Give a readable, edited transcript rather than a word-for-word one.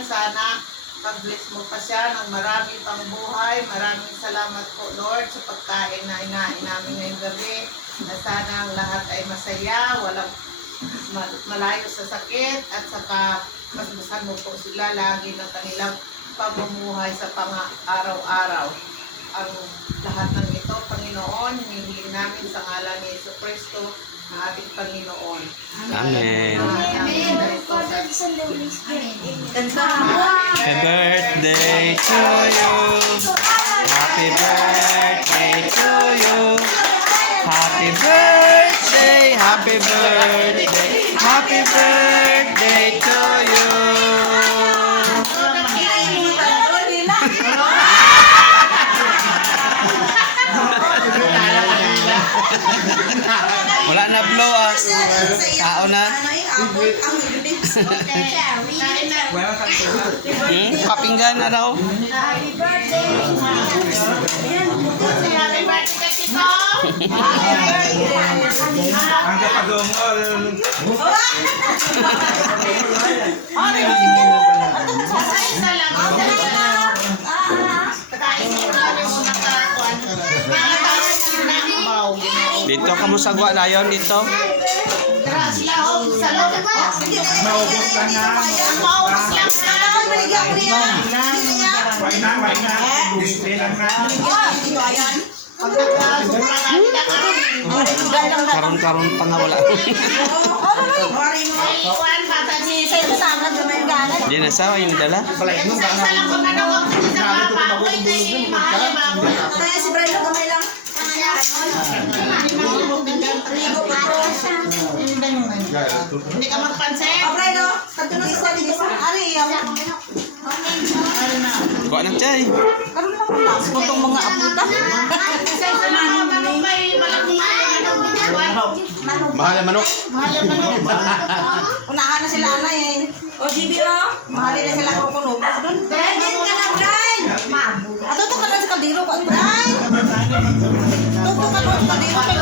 yan. Sana pag-bless mo pa siya ng marami pang buhay. Maraming salamat po, Lord, sa pagkain na inain namin ngayong gabi. Na sana ang lahat ay masaya, walang malayo sa sakit, at saka masbusan mo po sila lagi ng kanilang pamumuhay sa pang-araw-araw. Ang lahat ng ito, Panginoon, hinihiling namin sa ngalan ni Jesucristo na ating Panginoon. Amen. Amen. Happy birthday to you. Happy birthday to you. Happy birthday, happy birthday, happy birthday to you. Wala na blow ah. Tao na. Papinggan na daw. Happy birthday! Happy birthday, Tito! Ang kapadong Isa lang. Dito ka mo sagwa dayon dito. maubos ka na. Why na? Display lang na. Karon-karon pa nga wala. Di na sa yung dala. Hindi ka magpansin? Kuha ng chay. Itong mga aputa. Mahal na manok. Unahan na sila ana eh. O GB o. Mahalin na sila kung kuno. Doon. Brian ka na, Brian. Ato to ka na sa kaldero ko, Brian. Tuto ka na sa kaldero.